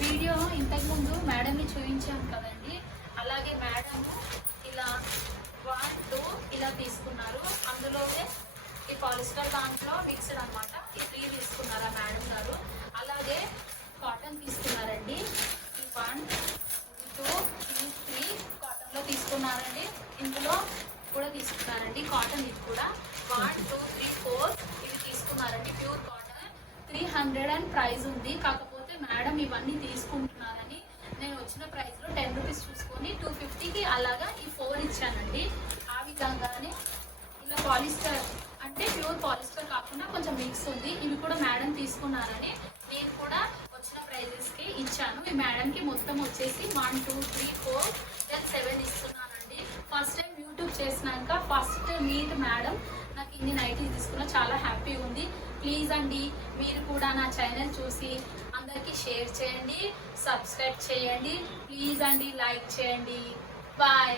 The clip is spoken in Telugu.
వీడియో ఇంతకుముందు మేడంని చూపించాం కదండి, అలాగే మేడం ఇలా 1, 2 ఇలా తీసుకున్నారు. అందులోనే ఈ పాలిస్టర్ దాంట్లో మిక్స్డ్ అనమాట. ఈ 3 తీసుకున్నారా మేడం గారు. అలాగే కాటన్ తీసుకున్నారండి. ఈ 1, 2, 3 కాటన్లో తీసుకున్నారండి. ఇందులో కూడా తీసుకున్నారండి కాటన్. ఇది కూడా 1, 2, 3, 4 ఇవి తీసుకున్నారండి. ప్యూర్ కాటన్ 300 అండ్ ప్రైస్ ఉంది. కాకపోతే మేడం ఇవన్నీ తీసుకుంటున్నారని నేను వచ్చిన ప్రైస్లో 10 రూపీస్ చూసుకొని 250కి అలాగా ఈ 4 ఇచ్చానండి. ఆ విధంగానే ఇలా పాలిస్టర్ అంటే ప్యూర్ పాలిస్టర్ కాకుండా కొంచెం మిక్స్ ఉంది. ఇవి కూడా మేడం తీసుకున్నారని నేను కూడా వచ్చిన ప్రైజెస్కి ఇచ్చాను. ఈ మేడంకి మొత్తం వచ్చేసి 1, 2, 3, 4 దెన్ 7 ఇస్తున్నానండి. ఫస్ట్ టైం యూట్యూబ్ చేసినాక ఫస్ట్ మీట్ మేడం. నాకు ఇన్ని నైటీస్ తీసుకున్నా చాలా హ్యాపీగా ఉంది. ప్లీజ్ అండి మీరు కూడా నా ఛానల్ చూసి అందరికీ షేర్ చేయండి, సబ్స్క్రైబ్ చేయండి. ప్లీజ్ అండి లైక్ చేయండి. బాయ్.